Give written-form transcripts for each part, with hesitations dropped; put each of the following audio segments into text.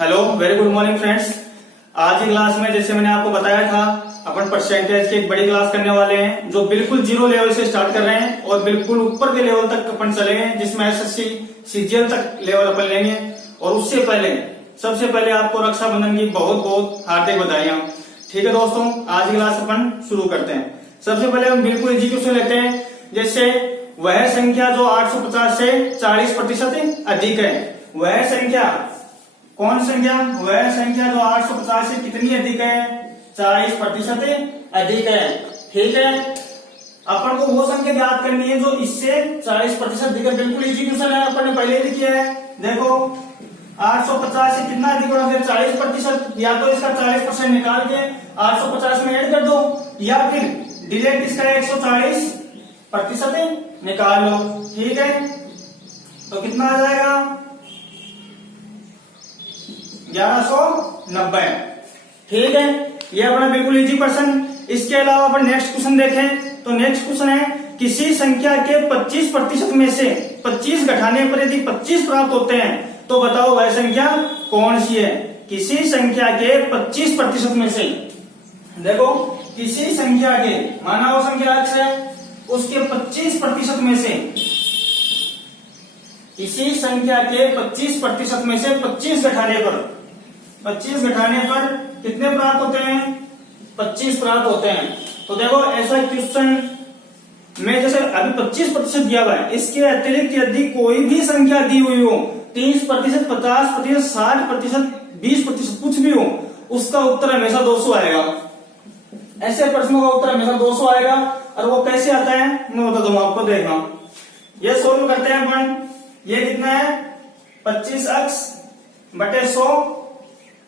Hello, very good morning friends. आज की class में जैसे मैंने आपको बताया था अपन परसेंटेज की एक बड़ी क्लास करने वाले हैं जो बिल्कुल जीरो लेवल से स्टार्ट कर रहे हैं और बिल्कुल ऊपर के लेवल तक अपन चलेंगे जिसमें एसएससी सीजीएल तक लेवल अपन लेंगे। और उससे पहले सबसे पहले आपको रक्षाबंधन की बहुत बहुत हार्दिक बधाइयां। ठीक है दोस्तों, आज की क्लास अपन शुरू करते हैं। सबसे पहले हम बिल्कुल इजी क्वेश्चन लेते हैं। जैसे वह संख्या जो 850 से 40% अधिक है, वह संख्या कौन संख्या? वह संख्या जो 850 से कितनी अधिक है? 40% अधिक है। ठीक है, अपन को वो संख्या याद करनी है जो इससे 40% अधिक है। बिल्कुल इजी क्वेश्चन है, अपन ने पहले भी किया है। देखो 850 से कितना अधिक होना है? 40%। या तो इसका 40% निकाल के 850 में ऐड कर दो, या फिर डायरेक्ट इसका 140% निकाल लो। ठीक है, तो कितना आ जाएगा? 1190। ठीक है, ये अपना बिल्कुल इजी क्वेश्चन। इसके अलावा अपन नेक्स्ट क्वेश्चन देखें तो नेक्स्ट क्वेश्चन है किसी संख्या के 25% में से 25 घटाने पर यदि 25 प्राप्त होते हैं तो बताओ वह संख्या कौन सी है? किसी संख्या के 25% में से, देखो किसी संख्या के, माना वो संख्या x है, उसके 25% में से, किसी संख्या के 25% में से 25 घटाने पर कितने प्राप्त होते हैं? 25 प्राप्त होते हैं। तो देखो ऐसा क्वेश्चन में जैसे अभी 25% दिया हुआ है, इसके अतिरिक्त यदि कोई भी संख्या दी हुई हो, 30%, 50%, 60%, 20%, कुछ भी हो, उसका उत्तर हमेशा 200 आएगा। ऐसे प्रश्नों का उत्तर हमेशा 200 आएगा। और वो कैसे आता है मैं बता दूंगा आपको, देखना। ये सोल्व करते हैं अपन। ये कितना है? 25x बटे 100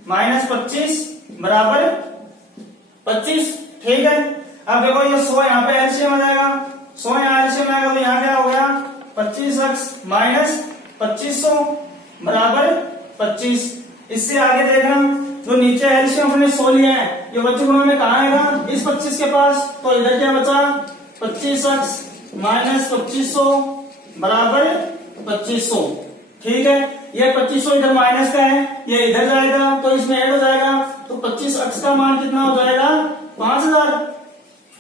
माइनस 25 बराबर 25। ठीक है, अब देखो ये 100 यहाँ पे एलसीएम आ जाएगा, 100 यहाँ एलसीएम आएगा तो यहाँ क्या हो गया? 25x माइनस 2500 बराबर 25। इससे आगे देखना, जो नीचे एलसीएम हमने 100 लिया है, ये बच्चे गुणा में कहाँ आएगा? इस 25 के पास। तो इधर क्या बचा? 25x माइनस 2500 बराबर 2500। ठीक है, ये 2500 इधर माइनस का है, ये इधर जाएगा तो इसमें ऐड हो जाएगा। तो 25x का मान कितना हो जाएगा? 5000।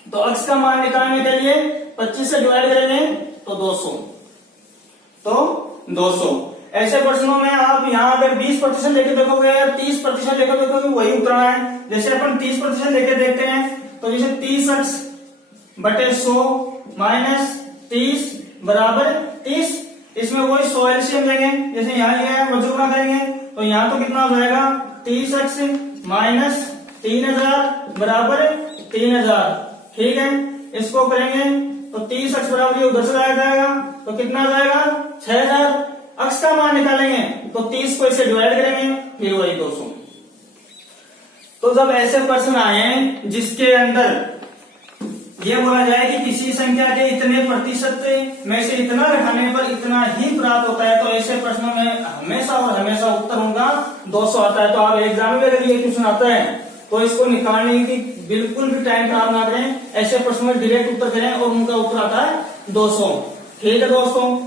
तो x का मान निकालने के लिए 25 से डिवाइड करेंगे तो 200। तो 200। ऐसे प्रश्नों में आप यहाँ अगर 20% लेके देखोगे या 30% लेके देखोगे वही उतरना है। जैसे अपन 30% लेके देखते हैं तो जैसे 30x बटे 100 माइनस 30 बराबर 30। इसमें वही 100 एलसीएम लेंगे, जैसे यहाँ लिया है वजह गुणा करेंगे तो यहाँ तो कितना हो जाएगा? 30x माइनस 3000 बराबर 3000। ठीक है, इसको करेंगे तो 30x बराबर उधर से जाएगा तो कितना आ जाएगा? 6000। x का मान निकालेंगे तो 30 को इसे डिवाइड करेंगे फिर वही 200। तो जब ऐसे प्रश्न आए जिसके अंदर ये बोला जाए कि किसी संख्या के इतने प्रतिशत में से इतना घटाने पर इतना ही प्राप्त होता है, तो ऐसे प्रश्नों में हमेशा और हमेशा उत्तर होगा 200 आता है। तो आप एग्जाम में अगर ये क्वेश्चन आता है तो इसको निकालने की बिल्कुल भी टाइम खराब ना करें, ऐसे प्रश्न में डायरेक्ट उत्तर करें और उनका उत्तर आता है 200। ठीक है दोस्तों,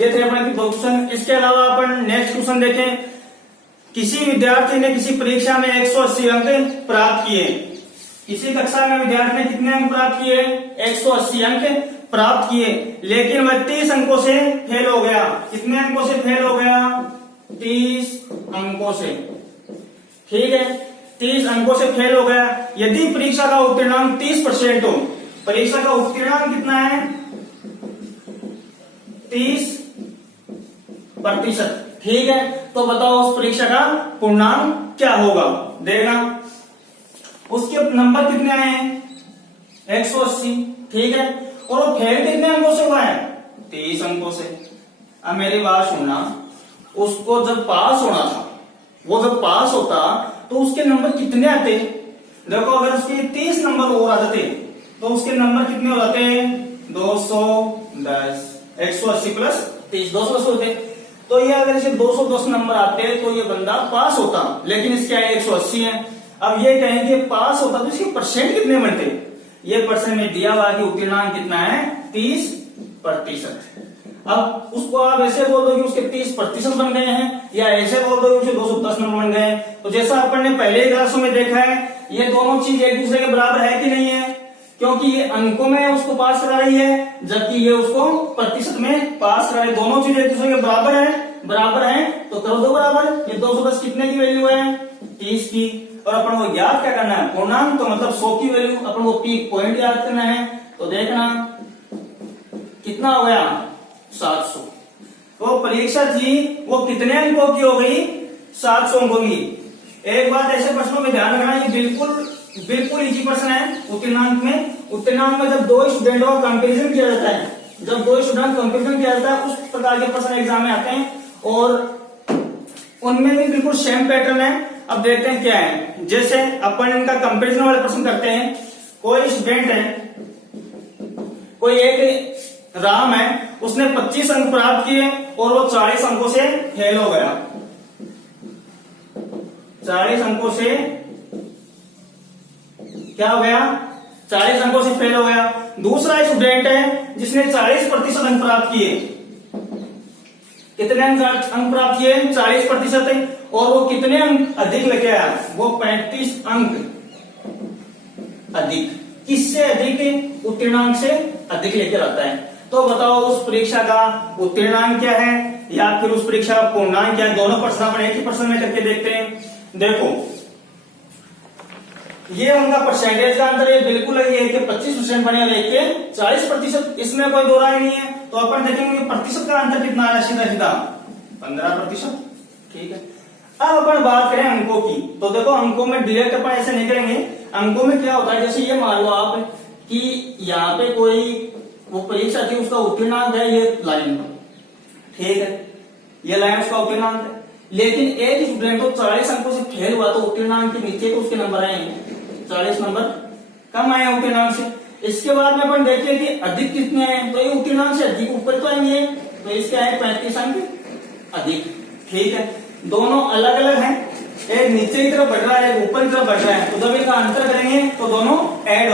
ये थे अपने क्वेश्चन। इसके अलावा अपन नेक्स्ट क्वेश्चन देखें। किसी विद्यार्थी ने किसी परीक्षा में 180 अंक प्राप्त किए। किसी कक्षा में विद्यार्थी ने कितने अंक प्राप्त किए? 180 अंक प्राप्त किए, लेकिन वह 30 अंकों से फेल हो गया। कितने अंकों से फेल हो गया? 30 अंकों से। ठीक है, 30 अंकों से फेल हो गया। यदि परीक्षा का उत्तीर्णांक 30% हो, परीक्षा का उत्तीर्णांक कितना है? 30%। ठीक है, तो बताओ उस परीक्षा का पूर्णांक क्या होगा? देखना उसके नंबर कितने आए हैं? 180। ठीक है, और वो फेल कितने अंकों से हुआ है? 30 अंकों से। अब मेरी बात सुनना, उसको जब पास होना था, वो जब पास होता तो उसके नंबर कितने आते? देखो अगर उसके 30 नंबर और आ जाते तो उसके नंबर कितने हो जाते? 210। 180 प्लस 30 210 होते। तो ये अगर इसे 210 नंबर आते तो ये बंदा पास होता, लेकिन इसके आए 180 है। अब ये कहेंगे पास होता तो इसके परसेंट कितने बनते? ये परसेंट में दिया हुआ कि उत्तीर्णांक कितना है? 30%। अब उसको आप ऐसे बोल दो कि उसके 30% बन गए हैं, या ऐसे बोल दो कि उसके 210 नंबर बन गए, तो जैसा अपन ने पहले ही क्लासों में देखा है, ये दोनों चीज एक दूसरे के बराबर है कि नहीं है, क्योंकि ये अंकों में उसको पास करा रही है जबकि ये उसको प्रतिशत में पास करा रही है। दोनों चीज एक दूसरे के बराबर है तो कर दो बराबर। ये 210 कितने की वैल्यू है, 30 की। और अपन को याद क्या करना है, पूर्णांक तो मतलब 100 की वैल्यू, अपन को पीक पॉइंट याद करना है। तो देखना कितना हो गया, 700। तो परीक्षा जी वो कितने अंकों की हो गई, 700 अंकों की। एक बात ऐसे प्रश्नों में ध्यान रखना, ये बिल्कुल इजी प्रश्न है उत्तीर्णांक में जब दो स्टूडेंटों का कंपैरिजन किया जाता है, जब दो स्टूडेंट कंपैरिजन किया जाता है, उस प्रकार के प्रश्न एग्जाम में आते हैं और उनमें भी बिल्कुल सेम पैटर्न है। अब देखते हैं क्या है। जैसे अपन इनका कंपैरिजन वाले प्रश्न करते हैं। कोई स्टूडेंट है, कोई एक राम है, उसने 25 अंक प्राप्त किए और वो 40 अंकों से फेल हो गया। 40 अंकों से क्या हो गया, 40 अंकों से फेल हो गया। दूसरा स्टूडेंट है जिसने 40% अंक प्राप्त किए। कितने अंक प्राप्त किए, 40%। और वो कितने अंक अधिक लेके आया, वो 35 अंक अधिक। किससे अधिक, उत्तीर्णांक से अधिक लेकर आता है। तो बताओ उस परीक्षा का उत्तीर्णांक क्या है या फिर उस परीक्षा का पूर्णांक क्या है। दोनों प्रश्न अपन एक ही प्रश्न में करके देखते हैं। देखो ये उनका परसेंटेज का अंतर है, बिल्कुल है ये कि 25% बने और एक के 40%, इसमें कोई दो राय नहीं है। तो अपन देखेंगे प्रतिशत का अंतर कितना आ रहा है, सीधा 15%। ठीक है। अब अपन बात करें अंकों की, तो देखो अंकों में डायरेक्ट अपन ऐसे नहीं करेंगे। अंकों में क्या होता है, जैसे ये मान लो आप कि यहाँ पे कोई वो परीक्षा थी, उसका उत्तीर्णांक है ये लाइन, ठीक है, ये लाइन उसका उत्तीर्णांक है। लेकिन एक स्टूडेंट को 40 अंकों से फेल हुआ तो उत्तीर्णांक के नीचे तो उसके नंबर आएंगे 40 नंबर कम आए उत्तीर्णांक से। इसके बाद में अपन देखिए कि अधिक कितने हैं, तो ये उत्तीर्णांक से अधिक ऊपर तो आएंगे, तो इसके आए 35 अंक अधिक। ठीक है, दोनों अलग अलग हैं, एक नीचे की तरफ बढ़ रहा है, एक ऊपर की तरफ बढ़ रहा है। तो जब इनका अंतर करेंगे तो दोनों ऐड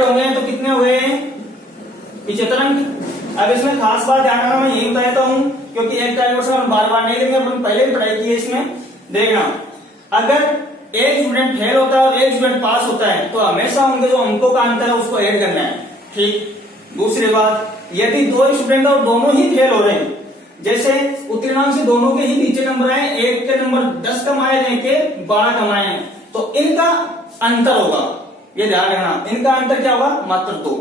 होंगे तो कितने हुए, 75 अंक। अब इसमें खास बात ध्यान रखना, मैं यही बताता हूँ क्योंकि एक टाइम बार बार नहीं करेंगे, अपन पहले भी पढ़ाई की है। इसमें देखना, अगर एक स्टूडेंट फेल होता है और एक स्टूडेंट पास होता है तो हमेशा उनके जो अंकों का अंतर है उसको ऐड करना है। ठीक। दूसरी बात, यदि दो स्टूडेंट और दोनों ही फेल हो रहे हैं, जैसे उत्तीर्णांक से दोनों के ही नीचे नंबर आए, एक के नंबर 10 कम आए, एक के 12 कम आए, तो इनका अंतर होगा, ये ध्यान रखना, इनका अंतर क्या होगा, मात्र 2।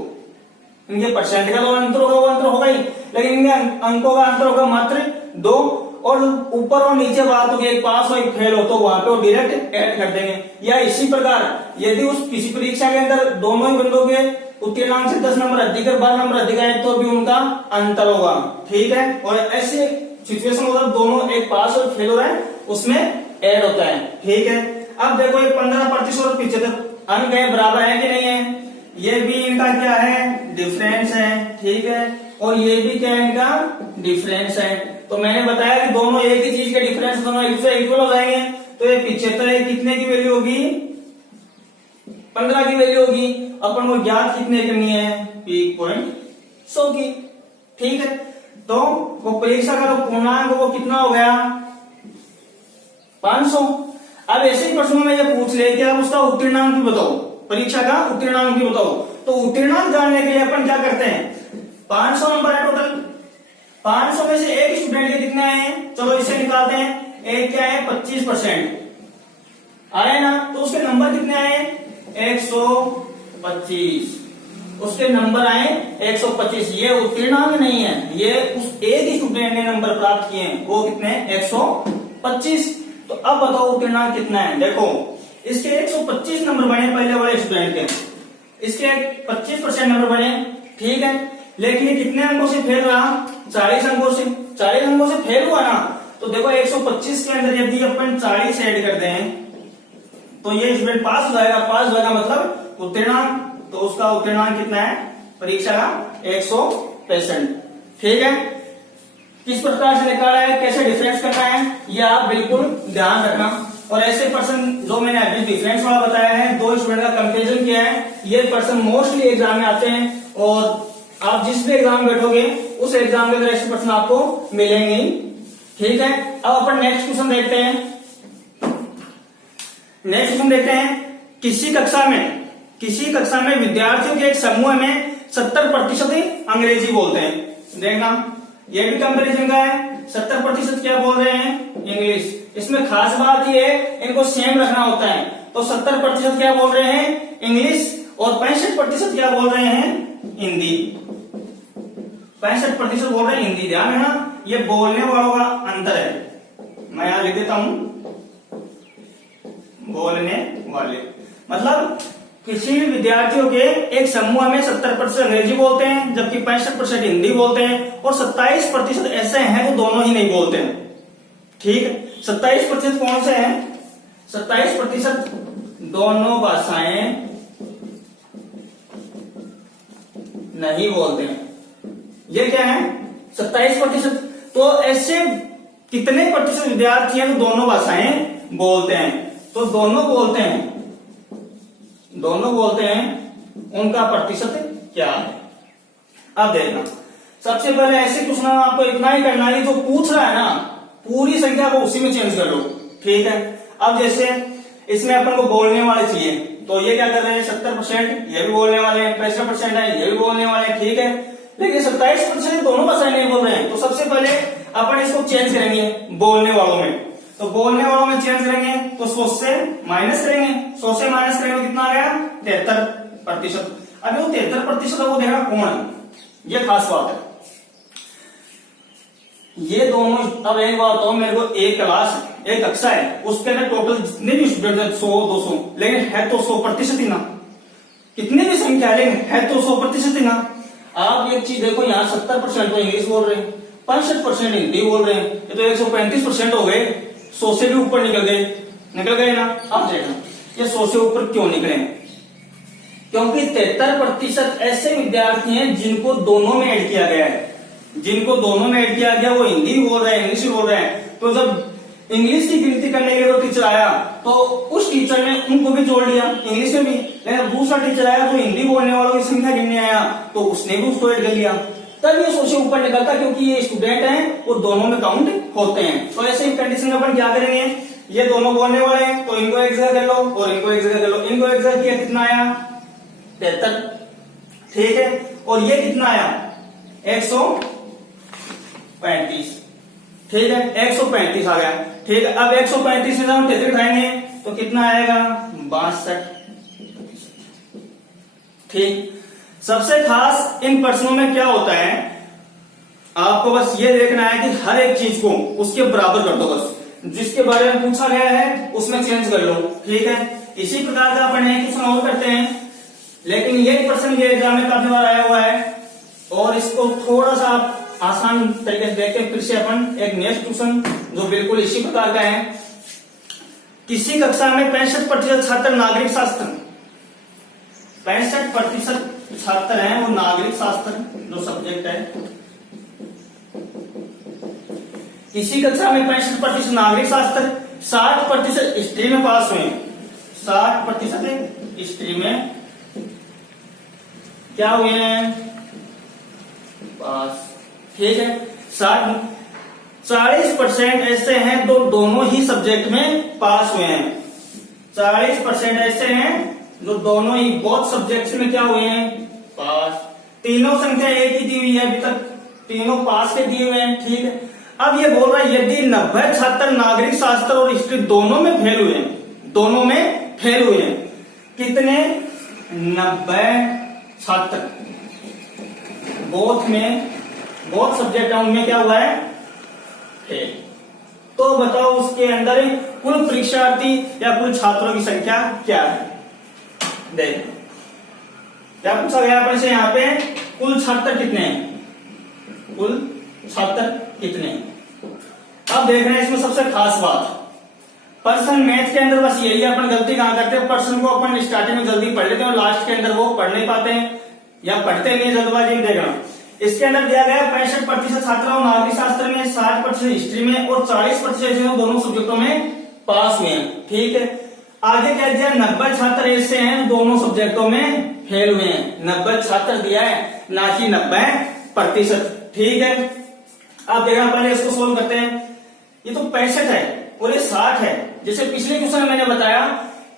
इनके परसेंट का तो अंतर होगा, वो अंतर होगा ही, लेकिन इनके अंकों का अंतर होगा मात्र 2। और ऊपर और नीचे बात होगी, एक पास और एक फेल हो तो वहां पे वो डायरेक्ट ऐड कर देंगे। या इसी प्रकार यदि उस किसी परीक्षा के अंदर दोनों ही बंदों के उत्तीर्णांक से 10 नंबर अधिक और 12 नंबर अधिक आए तो भी उनका अंतर होगा। ठीक है, और ऐसे सिचुएशन होता है दोनों एक पास और फेल हो रहा है उसमें ऐड होता है। ठीक है, अब देखो ये 15% और 75 अंक है, बराबर है कि नहीं है, ये भी इनका क्या है, डिफरेंस है। ठीक है, और ये भी क्या है, इनका डिफरेंस है। तो मैंने बताया कि दोनों एक ही चीज के डिफरेंस दोनों एक दूसरे इक्वल हो जाएंगे। तो ये 75 कितने की वैल्यू होगी, 15 की वैल्यू होगी। अपन को ज्ञात कितने करनी है, पीक पॉइंट 100 की। ठीक है, तो वो परीक्षा का जो पूर्णांक वो कितना हो गया, 500। अब ऐसे ही प्रश्नों में ये पूछ ले कि आप उसका उत्तीर्णांक भी बताओ, परीक्षा का उत्तीर्णांक भी बताओ। तो उत्तीर्णांक जानने के लिए अपन क्या करते हैं, 500 नंबर है टोटल, 500 में से एक स्टूडेंट के कितने आए हैं, चलो इसे निकालते हैं। एक क्या है, 25% आए ना, तो उसके नंबर कितने आए, 125। उसके नंबर आए 125। ये उत्तीर्णांक नहीं है, ये उस एक स्टूडेंट ने नंबर प्राप्त किए हैं, वो कितने, 125। तो अब बताओ उत्तीर्णांक कितना है। देखो इसके 125 नंबर बने पहले वाले स्टूडेंट के, इसके 25% नंबर बने। ठीक है, लेकिन ये कितने अंकों से फेल रहा, 40 अंकों से। 40 अंकों से फेल हुआ ना, तो देखो 125 के अंदर यदि अपन 40 ऐड कर दें तो ये स्टूडेंट पास हो जाएगा। पास हो जाएगा मतलब उत्तीर्णांक, तो उसका उत्तीर्णांक कितना है, परीक्षा का 165। ठीक है, किस प्रकार से निकाला है, कैसे डिफरेंस करना है, ये आप बिल्कुल ध्यान रखना। और ऐसे पर्सन जो मैंने अभी डिफरेंस वाला बताया है, दो स्टूडेंट का कंपेरिजन किया है, ये पर्सन मोस्टली एग्जाम में आते हैं। और आप जिस भी एग्जाम में बैठोगे उस एग्जाम के अंदर ऐसे प्रश्न आपको मिलेंगे। ठीक है, अब अपन नेक्स्ट क्वेश्चन देखते हैं। नेक्स्ट क्वेश्चन देखते हैं, किसी कक्षा में विद्यार्थियों के एक समूह में 70% ही अंग्रेजी बोलते हैं। देखना ये भी कंपैरिजन का है, 70% क्या बोल रहे हैं, इंग्लिश। इसमें खास बात ये है, इनको सेम रखना होता है। तो 70% क्या बोल रहे हैं, इंग्लिश, और 65% क्या बोल रहे हैं, हिंदी। 65% बोल रहे हैं हिंदी। ध्यान है ना, ये बोलने वालों का अंतर है। मैं यहां लिख देता हूं, बोलने वाले मतलब किसी भी विद्यार्थियों के एक समूह में 70% अंग्रेजी बोलते हैं, जबकि 65% हिंदी बोलते हैं, और 27% ऐसे हैं जो दोनों ही नहीं बोलते हैं। ठीक है, 27% कौन से हैं, 27% दोनों भाषाएं नहीं बोलते हैं। ये क्या है, 27%। तो ऐसे कितने प्रतिशत विद्यार्थी हैं जो दोनों भाषाएं बोलते हैं, तो दोनों बोलते हैं, उनका प्रतिशत क्या है। अब देखना, सबसे पहले ऐसे क्वेश्चन आपको इतना ही करना है, जो पूछ रहा है ना पूरी संख्या को उसी में चेंज कर लो। ठीक है, अब जैसे इसमें अपन को बोलने वाले चाहिए, तो ये क्या कर रहे हैं, 70% ये भी बोलने वाले हैं, 65% है ये भी बोलने वाले हैं। ठीक है, लेकिन 27% दोनों भाषाएं नहीं बोल रहे हैं। तो सबसे पहले अपन इसको चेंज करेंगे बोलने वालों में। तो बोलने वालों में चेंज करेंगे तो 100 से माइनस करेंगे, 100 से माइनस करेंगे कितना आ गया, 73%। अब वो 73% वो देखना कौन है, ये खास बात है। ये दोनों, अब एक बात हो, मेरे को एक क्लास एक कक्षा है, उसके अंदर टोटल जितने भी स्टूडेंट है 100-200, लेकिन है तो 100% ही ना, कितनी भी संख्या है लेकिन है तो 100% ही ना। आप एक चीज देखो, यहाँ 70% तो इंग्लिश बोल रहे हैं, 65% हिंदी बोल रहे हैं, ये तो 135% हो गए, 100 से भी ऊपर निकल गए ना। अब देखना ये 100 से ऊपर क्यों निकले, क्योंकि 73% ऐसे विद्यार्थी हैं जिनको दोनों में ऐड किया गया है। वो हिंदी बोल रहे हैं, इंग्लिश भी बोल रहे हैं। तो जब इंग्लिश की गिनती करने के लिए वो टीचर आया, तो उस टीचर ने उनको भी जोड़ लिया इंग्लिश में भी, लेकिन दूसरा टीचर आया तो हिंदी बोलने वालों की संख्या गिनने आया, तो उसने भी उसको ऐड कर लिया, तब ये 100 से ऊपर निकलता, क्योंकि ये स्टूडेंट हैं वो दोनों में काउंट होते हैं। तो ऐसे कंडीशन में अपन क्या करेंगे, ये दोनों बोलने वाले हैं तो इनको एक जगह कर लो और इनको एक जगह कर लो। इनको एक जगह किया, कितना आया, 73। ठीक है, और ये कितना आया, 135। ठीक है, 135 आ गया। ठीक है, अब 135 में हम 33 उठाएंगे तो कितना आएगा, 62। ठीक, सबसे खास इन प्रश्नों में क्या होता है, आपको बस ये देखना है कि हर एक चीज को उसके बराबर कर दो, बस जिसके बारे में पूछा गया है उसमें चेंज कर लो। ठीक है, इसी प्रकार का अपन एक क्वेश्चन और करते हैं, लेकिन ये प्रश्न ये एग्जाम में काफी बार आया हुआ है, और इसको थोड़ा सा आप आसान तरीके से देखते हैं। फिर से अपन एक नेक्स्ट क्वेश्चन जो बिल्कुल इसी प्रकार का है, किसी कक्षा में 65% छात्र नागरिक शास्त्र, 65% छात्र हैं वो नागरिक शास्त्र जो सब्जेक्ट है, किसी कक्षा में 65% नागरिक शास्त्र, 60% हिस्ट्री में पास हुए, 60% हिस्ट्री में क्या हुए हैं, पास। ठीक है, 40% ऐसे हैं तो दोनों ही सब्जेक्ट में पास हुए हैं, 40% ऐसे हैं जो दोनों ही बहुत सब्जेक्ट्स में क्या हुए हैं, पास। तीनों संख्या एक ही दी हुई है अभी तक, तीनों पास के दिए हुए हैं। ठीक है, अब ये बोल रहा है यदि 90 छात्र नागरिक शास्त्र और हिस्ट्री दोनों में फेल हुए हैं, कितने, 90 छात्र, बहुत सब्जेक्ट है उनमें क्या हुआ है, फेल। तो बताओ उसके अंदर कुल परीक्षार्थी या कुल छात्रों की संख्या क्या है। देखो क्या पूछा गया अपन से, यहाँ पे कुल छात्र कितने हैं, अब देख रहे हैं इसमें सबसे खास बात, पर्सन मैथ के अंदर बस यही अपन गलती कहां करते हैं, पर्सन को अपन स्टार्टिंग में जल्दी पढ़ लेते हैं और लास्ट के अंदर वो पढ़ नहीं पाते हैं या पढ़ते नहीं, जल्दबाजी में। देखना इसके अंदर दिया गया 65% छात्र नागरिक शास्त्र में, 60% हिस्ट्री में और 40% दोनों सब्जेक्टों में पास हुए हैं। ठीक है, आगे क्या दिया, 90 छात्र ऐसे हैं दोनों सब्जेक्टों में फेल हुए हैं, 90 छात्र दिया है ना कि 90%। ठीक है, अब देखना पहले इसको सोल्व करते हैं। ये तो 65 है और ये 60 है। जैसे पिछले क्वेश्चन में मैंने बताया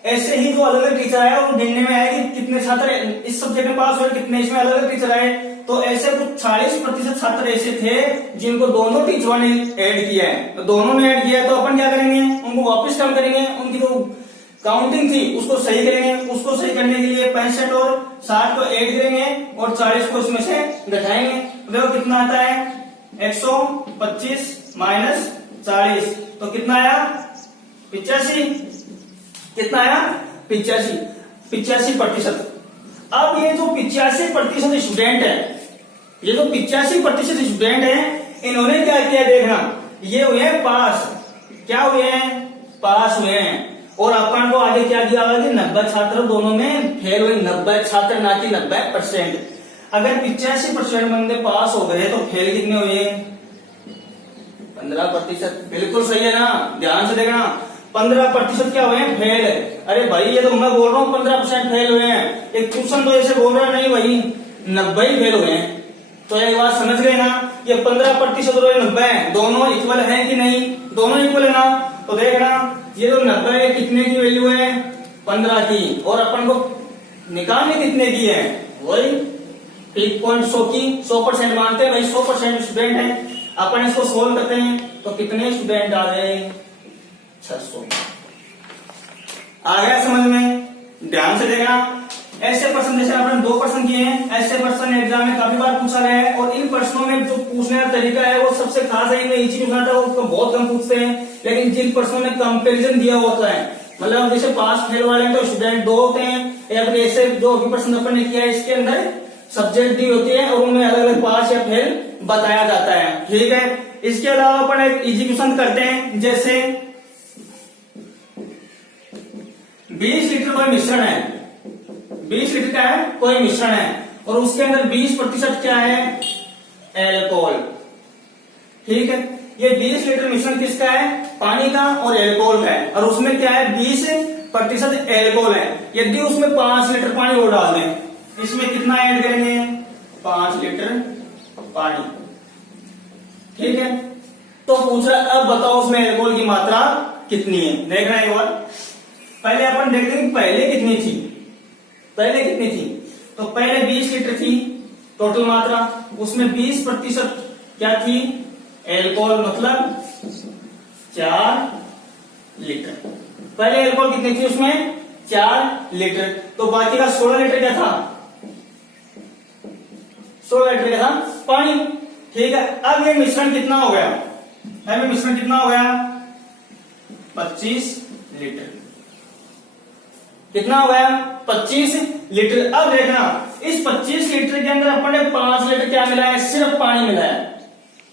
ऐसे ही जो अलग अलग टीचर आए वो गिनने में आए कि कितने छात्र इस सब्जेक्ट में पास हुए, कितने इसमें अलग अलग टीचर आए। तो ऐसे कुछ 40% छात्र ऐसे थे जिनको दोनों टीचरों ने ऐड किया है। तो दोनों ने ऐड किया है तो अपन क्या करेंगे, उनको वापस कम करेंगे, उनकी जो काउंटिंग थी उसको सही करेंगे। उसको सही करने के लिए 65 और 60 को ऐड करेंगे और 40 को इसमें से घटाएंगे। तो देखो कितना आता है, 125 माइनस 40 तो कितना आया, 85। कितना आया, 85%। अब ये जो 85% स्टूडेंट है, ये जो 85% स्टूडेंट है, इन्होंने क्या किया देखना, ये हुए हैं पास। क्या हुए हैं, पास हुए हैं। और अपन को आगे क्या दिया हुआ कि 90 छात्र दोनों में फेल हुए, 90 छात्र ना कि 90%। अगर 85% बंदे पास हो गए तो फेल कितने हुए, 15%। बिल्कुल सही है ना, ध्यान से देखना, 15% क्या हुए हैं, फेल। अरे भाई ये तो मैं बोल रहा हूँ 15% फेल हुए हैं, एक क्वेश्चन तो ऐसे बोल रहा है नहीं भाई 90 ही फेल हुए हैं। तो एक बात समझ गए ना, ये 15% और 90 दोनों इक्वल है कि नहीं, दोनों इक्वल है ना। तो देखना ये तो 90 कितने की वैल्यू है, 15 की, और अपन को निकालने कितने की है, वही 1.100 की। 100% मानते हैं भाई, 100% स्टूडेंट है। अपन इसको सोल्व करते हैं तो कितने स्टूडेंट आ गए, 600। आ गया समझ में, ध्यान से देखना। ऐसे प्रश्न जैसे आपने 2 प्रश्न किए हैं, ऐसे प्रश्न एग्जाम में काफी बार पूछा गया है। और इन प्रश्नों में जो पूछने का तरीका है वो सबसे खास है, इनमें इजी पूछना था, वो बहुत कम पूछते हैं। लेकिन जिन प्रश्नों में कंपैरिजन दिया होता है, मतलब जैसे पास फेल वाले तो स्टूडेंट 2 होते हैं, या फिर ऐसे जो अभी प्रश्न अपन ने किया है इसके अंदर सब्जेक्ट दी होती है और उनमें अलग अलग पास या फेल बताया जाता है। ठीक है, इसके अलावा अपन एक इजी क्वेश्चन करते हैं, जैसे 20 लीटर कोई मिश्रण है, 20 लीटर का है कोई मिश्रण है, और उसके अंदर 20% क्या है, एल्कोहल। ठीक है, ये 20 लीटर मिश्रण किसका है, पानी का और एल्कोहल का है, और उसमें क्या है 20% एल्कोहल है। यदि उसमें 5 लीटर पानी और डाल दें, इसमें कितना ऐड करेंगे, 5 लीटर पानी। ठीक है, तो पूछ रहा अब बताओ उसमें एल्कोहल की मात्रा कितनी है। देखना एक बार, पहले अपन देखते हैं पहले कितनी थी, पहले कितनी थी। तो पहले 20 लीटर थी टोटल मात्रा, उसमें 20% क्या थी, एल्कोहल, मतलब 4 लीटर। पहले एल्कोहल कितनी थी उसमें, 4 लीटर। तो बाकी का 16 लीटर क्या था, 16 लीटर क्या था, पानी। ठीक है, अब ये मिश्रण कितना हो गया, अब ये मिश्रण कितना हो गया, 25 लीटर। कितना हो गया, 25 लीटर। अब देखना इस 25 लीटर के अंदर अपन ने 5 लीटर क्या मिला है, सिर्फ पानी मिला है।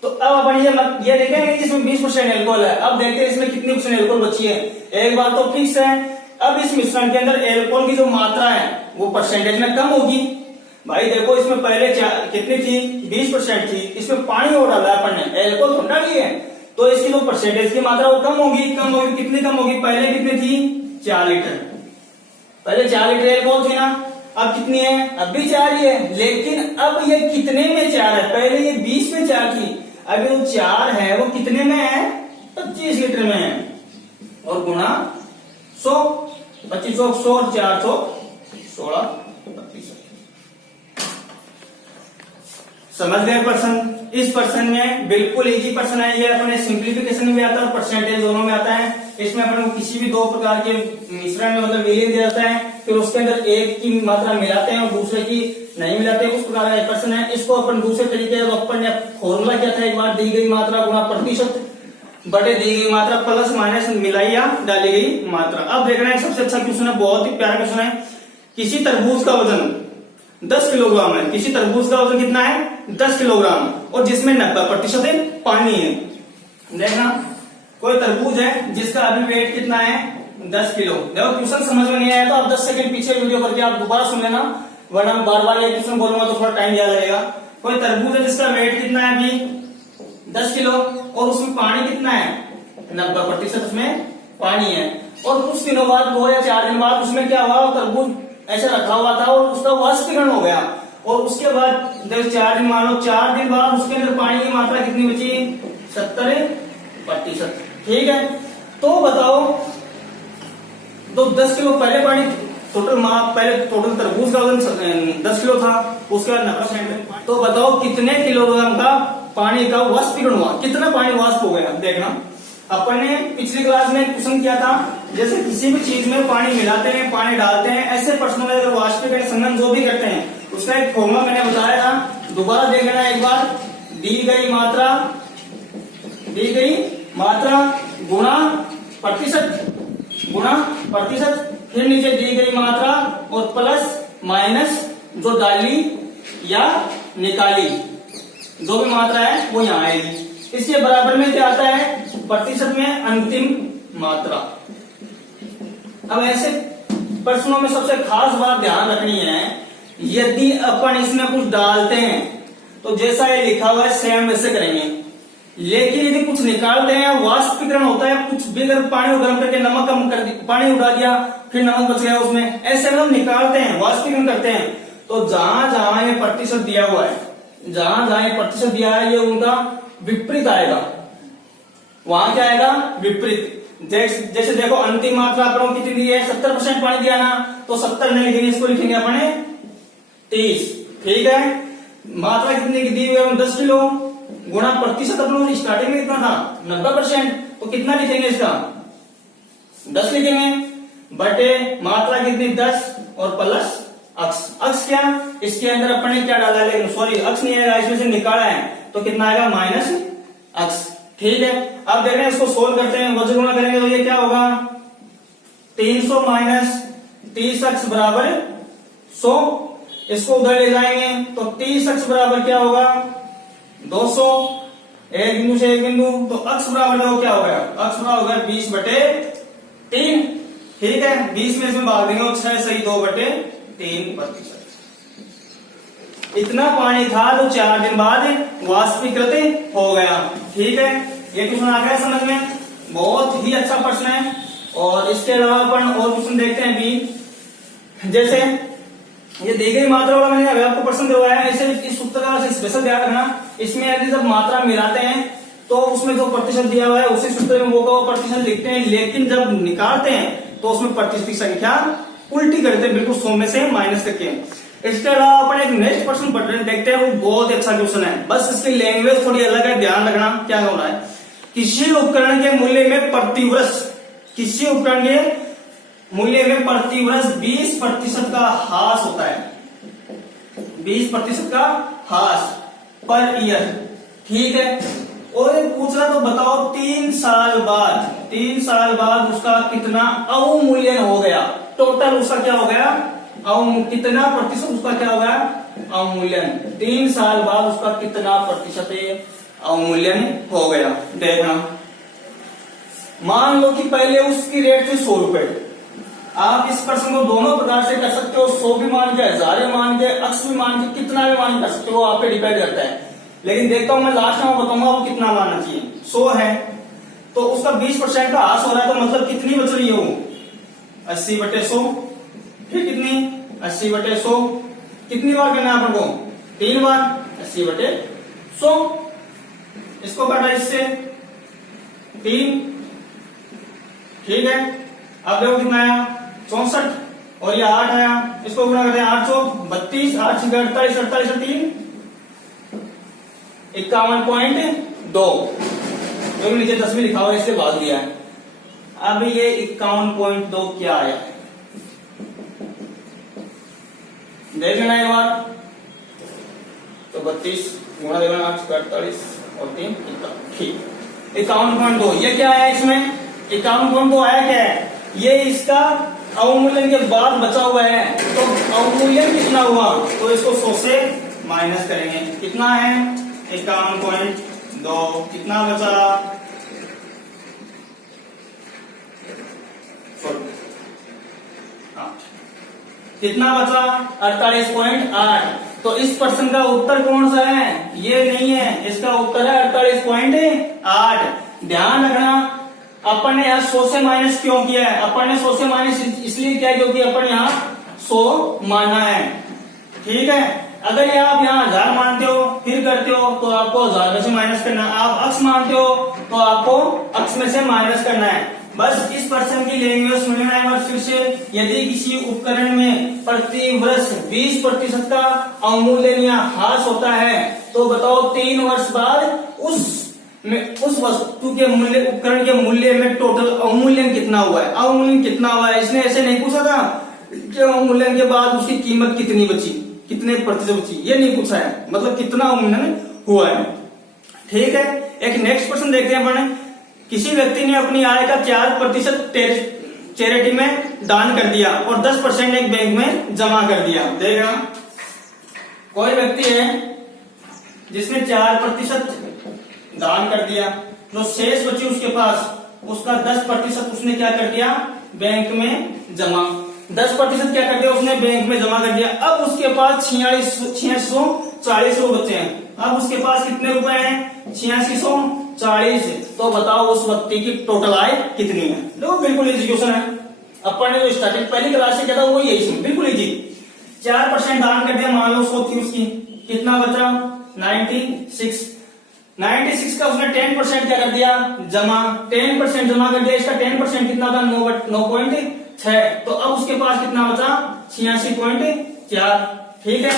तो अब अपन ये देखेंगे कि इसमें 20% एल्कोहल है। अब देखते हैं इसमें कितनी % एल्कोहल बची है। एक बात तो फिक्स है, अब इस मिश्रण के अंदर एल्कोहल की जो मात्रा है वो परसेंटेज में कम होगी। भाई देखो इसमें पहले कितनी थी, 20% थी, इसमें पानी और डाला अपन ने, एल्कोहल थोड़ा डाली है, तो इसकी जो परसेंटेज की मात्रा वो कम होगी। कम होगी, कितनी कम होगी, पहले कितनी थी, 4 लीटर। पहले 4 लीटर एल्कोहल थी ना, अब कितनी है, अब भी 4 ही है। लेकिन अब ये कितने में 4 है, पहले ये 20 में 4 थी, अब ये 4 है वो कितने में है, 25 लीटर में है, और गुणा 100, 2500 100 और 400 16 25। समझ गए पर्सन। इस पर्सन में बिल्कुल इजी पर्सन है, ये अपने सिंप्लीफिकेशन में भी आता है और परसेंटेज दोनों में आता है। इसमें अपन को किसी भी 2 प्रकार के मिश्रण में मतलब विलीन दिया जाता है, फिर उसके अंदर एक की मात्रा मिलाते हैं और दूसरे की नहीं मिलाते, उस प्रकार का पर्सन है। इसको अपन दूसरे तरीके से अपन ने फॉर्मूला क्या था, एक बार दी गई मात्रा गुणा प्रतिशत बटे दी गई मात्रा प्लस माइनस मिलाई या डाली गई मात्रा। अब देखना है सबसे अच्छा क्वेश्चन है, बहुत ही प्यारा क्वेश्चन है। किसी तरबूज का वजन 10 किलोग्राम है, किसी तरबूज का वजन कितना है, 10 किलोग्राम, और जिसमें 90% पानी है। देखना कोई तरबूज है जिसका अभी वेट कितना है, 10 किलो। देखो क्वेश्चन समझ में नहीं आया तो आप 10 सेकंड पीछे वीडियो करके आप दोबारा सुन लेना, वरना बार बार ये क्वेश्चन बोलूंगा तो थोड़ा टाइम ज्यादा लगेगा। कोई तरबूज है जिसका वेट कितना है अभी, 10 किलो, और उसमें पानी कितना है, 90% उसमें पानी है। और कुछ दिनों बाद 2 या 4 दिन बाद उसमें क्या हुआ, तरबूज ऐसे रखा हुआ था और उसका वाष्पीकरण हो गया, और उसके बाद जब 4 दिन मान लो, 4 दिन बाद उसके अंदर पानी की मात्रा कितनी बची, 70%। ठीक है, तो बताओ तो 10 किलो पहले पानी टोटल पहले टोटल तरबूज का वजन 10 किलो था, उसके बाद 90%। तो बताओ कितने किलोग्राम का पानी का वाष्पीकरण हुआ, कितना पानी वाष्प हो गया। देखना अपन ने पिछली क्लास में क्वेश्चन किया था, जैसे किसी भी चीज में पानी मिलाते हैं, पानी डालते हैं, ऐसे प्रश्नों में अगर वाष्पीकरण संघनन जो भी करते हैं उसका एक फॉर्मूला मैंने बताया था, दोबारा देख लेना एक बार। दी गई मात्रा गुणा प्रतिशत, फिर नीचे दी गई मात्रा और प्लस माइनस जो डाली या निकाली जो भी मात्रा है वो यहाँ आएगी। इसके बराबर में क्या आता है, प्रतिशत में अंतिम मात्रा। अब ऐसे प्रश्नों में सबसे खास बात ध्यान रखनी है, यदि अपन इसमें कुछ डालते हैं तो जैसा ये लिखा हुआ है सेम वैसे करेंगे, लेकिन यदि कुछ निकालते हैं वाष्पीकरण होता है, कुछ भी अगर पानी को गर्म करके नमक कम कर दिया, पानी उड़ा दिया फिर नमक बच गया उसमें, ऐसे हम निकालते हैं वाष्पीकरण करते हैं। तो जहां जहां ये प्रतिशत दिया हुआ है, जहां जहां ये प्रतिशत दिया है ये उनका विपरीत आएगा, वहां क्या आएगा विपरीत। जैसे देखो अंतिम मात्रा अपन कितनी दी है, 70% पानी दिया ना, तो 70 नहीं लिखेंगे, इसको लिखेंगे अपने 30। ठीक है, मात्रा कितनी की दी हुई है 10 किलो गुणा प्रतिशत अपन स्टार्टिंग में कितना था 90%, तो कितना लिखेंगे इसका 10 लिखेंगे, बटे मात्रा कितनी 10 और प्लस अक्स क्या, इसके अंदर अपन ने क्या डाला, लेकिन सॉरी अक्स नहीं आएगा, इसमें से निकाला है तो कितना आएगा माइनस अक्स। ठीक है, अब देख रहे हैं इसको सोल्व करते हैं, वज्र गुणा करेंगे तो ये क्या होगा 300 माइनस 30 अक्स बराबर 100, इसको उधर ले जाएंगे तो 30 अक्स बराबर क्या होगा 200, एक बिंदु से एक बिंदु, तो अक्स बराबर देखो क्या हो गया, अक्स बराबर हो गया 20/3। ठीक है, 20 में इसमें भाग देंगे 6 सही 2/3%। इतना पानी था तो 4 दिन बाद वाष्पीकृत हो गया। ठीक है, ये क्वेश्चन आ गया समझ में, बहुत ही अच्छा प्रश्न है। और इसके अलावा अपन और क्वेश्चन देखते हैं भी, जैसे ये दी गई मात्रा वाला मैंने अभी आपको प्रश्न दिलवाया है, ऐसे इस सूत्र का स्पेशल ध्यान रखना, इसमें यदि जब मात्रा मिलाते हैं तो उसमें जो प्रतिशत दिया हुआ है उसी सूत्र में वो प्रतिशत लिखते हैं, लेकिन जब निकालते हैं तो उसमें प्रतिशत की संख्या उल्टी करते हैं, बिल्कुल 100 में से माइनस करके। इसके अलावा अपन एक नेक्स्ट क्वेश्चन पढ़ रहे देखते हैं, वो बहुत अच्छा क्वेश्चन है, बस इसकी लैंग्वेज थोड़ी अलग है, ध्यान रखना क्या हो रहा है। किसी उपकरण के मूल्य में प्रतिवर्ष, किसी उपकरण के मूल्य में प्रतिवर्ष 20% का ह्रास होता है, 20% का ह्रास पर ईयर। ठीक है, और पूछ रहा तो बताओ 3 साल बाद उसका कितना अवमूल्यन हो गया, टोटल उसका क्या हो गया कितना प्रतिशत उसका क्या हो गया अवमूल्यन, 3 साल बाद उसका कितना प्रतिशत अवमूल्यन हो गया। देखना, मान लो कि पहले उसकी रेट थी 100 रुपए, आप इस प्रश्न को दोनों प्रकार से कर सकते हो, 100 भी मान के, 1000 भी मान के, अक्स भी मान के, कितना भी मान कर सकते हो, आप पे डिपेंड करता है। लेकिन देखता हूं मैं लास्ट में बताऊंगा वो कितना मानना चाहिए। 100 है तो उसका 20% का ह्रास हो रहा है, तो मतलब कितनी बच रही है वो 80/100, फिर कितनी 80/100, कितनी बार करना है अपन को 3 बार 80/100, इसको काटा इससे 3। ठीक है, अब देखो कितना आया 64 और ये 8 आया, इसको गुणा करते हैं 8 चौक 32, 8 6 48, 48 और 3 51.2, जो नीचे 10 में लिखा हुआ है इससे भाग दिया है। अब ये 51.2 क्या आया देख लेना एक बार, तो 32 गुणा देना 8 48 और 3 ठीक 51.2, ये क्या आया इसमें 51.2 आया क्या है, ये इसका अवमूल्यन के बाद बचा हुआ है, तो अवमूल्यन कितना हुआ, तो इसको 100 से माइनस करेंगे, कितना है 51.2, कितना बचा कितना बचा 48.8। तो इस प्रश्न का उत्तर कौन सा है, ये नहीं है, इसका उत्तर है 48.8। ध्यान रखना, अपन ने यहाँ 100 से माइनस क्यों किया है, अपन ने 100 से माइनस इसलिए किया क्योंकि अपन यहाँ 100 मानना है। ठीक है, अगर ये आप यहाँ 1000 मानते हो फिर करते हो तो आपको 1000 में से माइनस करना है, आप अक्स मानते हो तो आपको अक्स में से माइनस करना है। बस इस पर्सन की लैंग्वेज सुनना है और फिर से यदि किसी उपकरण में प्रति वर्ष 20% का अवमूल्यन या ह्रास होता है तो बताओ 3 वर्ष बाद उस वस्तु के मूल्य, उपकरण के मूल्य में टोटल अवमूल्यन कितना हुआ है। अवमूल्यन कितना हुआ है इसने ऐसे नहीं पूछा था कि अवमूल्यन के बाद उसकी कीमत कितनी बची, कितने प्रतिशत बची, ये नहीं पूछा है, मतलब कितना अवमूल्यन हुआ है। ठीक है, एक नेक्स्ट क्वेश्चन देखते हैं अपन। किसी व्यक्ति ने अपनी आय का 4% चैरिटी में दान कर दिया और 10% एक बैंक में जमा कर दिया। देखना, कोई व्यक्ति है जिसने 4% दान कर दिया, जो शेष बची उसके पास उसका 10% उसने क्या कर दिया, बैंक में जमा। 10% क्या कर दिया उसने, बैंक में जमा कर दिया। अब उसके पास 8640 बचे हैं। अब उसके पास कितने रुपए हैं, 8640। तो बताओ उस व्यक्ति की टोटल आय कितनी है। देखो बिल्कुल इजी क्वेश्चन है, अपन ने जो स्टार्टिंग पहली क्लास से किया था वो यही इसमें बिल्कुल इजी। 4% दान कर दिया, मान लो 100 थी उसकी, कितना बचा 96 का उसने 10% क्या कर दिया, जमा। 10% जमा कर दिया, इसका 10% कितना था 9.6। तो अब उसके पास कितना बचा 86.4। ठीक है,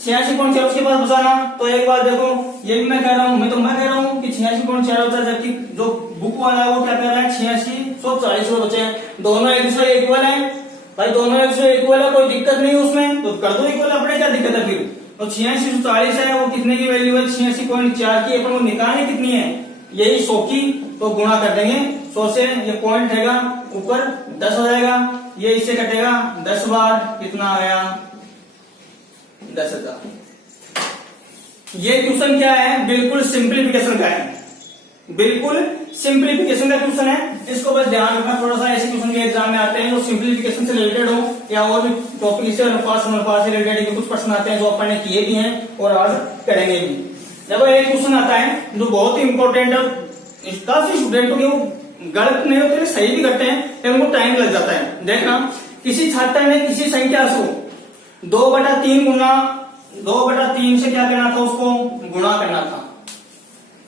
86.4 उसके पास बचाना। तो एक बात देखो, ये भी मैं कह रहा हूं, मैं कह रहा हूं कि 86.4 बचा, जबकि जो बुक वाला है वो क्या कह रहा है 8640 बचे हैं। दोनों एक दूसरे इक्वल है भाई, दोनों एक दूसरे इक्वल है, कोई दिक्कत नहीं उसमें, तो कर दो इक्वल, अपने क्या दिक्कत है फिर। तो 8640 है वो कितने की वैल्यू है, 86.4 की। अपन को निकालनी कितनी है, यही 100 की, तो गुणा कर देंगे 100 से। ये पॉइंट रहेगा ऊपर 10 हो जाएगा, ये इससे कटेगा 10 बार, कितना आया 10,000। ये क्वेश्चन क्या है, बिल्कुल सिंप्लीफिकेशन का है, बिल्कुल सिंप्लीफिकेशन का क्वेश्चन है। इसको बस ध्यान रखना, थोड़ा सा ऐसे क्वेश्चन के एग्जाम में आते हैं जो सिंप्लीफिकेशन से रिलेटेड हो या और भी टॉपिक से अनुपात से रिलेटेड कुछ प्रश्न आते हैं जो अपन ने किए भी हैं और आज करेंगे भी। जब एक क्वेश्चन आता है जो बहुत ही इंपॉर्टेंट है, काफी स्टूडेंटों के वो गलत नहीं होते, सही भी करते हैं, लेकिन उनको टाइम लग जाता है। देखना, किसी छात्र ने किसी संख्या को 2/3 से क्या करना था, उसको गुणा करना था।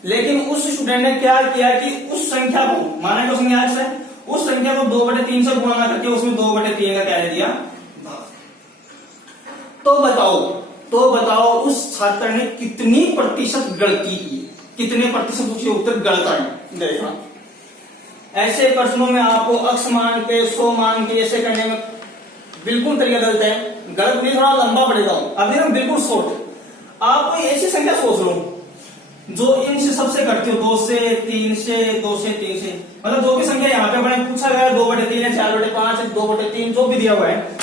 लेकिन उस स्टूडेंट ने क्या किया कि उस संख्या को, माना जो संख्या है, उस संख्या को 2/3 से गुणा करके उसमें 2/3 का क्या दे दिया, भाग। तो बताओ उस छात्र ने कितनी प्रतिशत गलती की, कितने प्रतिशत उसके उत्तर गलत आए। देखना, ऐसे प्रश्नों में आपको अक्स मान के 100 मान के ऐसे करने में बिल्कुल तरीका गलत है, गलत नहीं, थोड़ा लंबा पड़ेगा। अभी हम बिल्कुल शॉर्ट, आप कोई ऐसी संख्या सोच लो जो इनसे सबसे घटती हो, 2 से 3 से, 2 से 3 से, मतलब जो भी संख्या यहाँ पे मैंने पूछा गया 2/3 है, 4/5 है, 2/3 जो भी दिया हुआ है,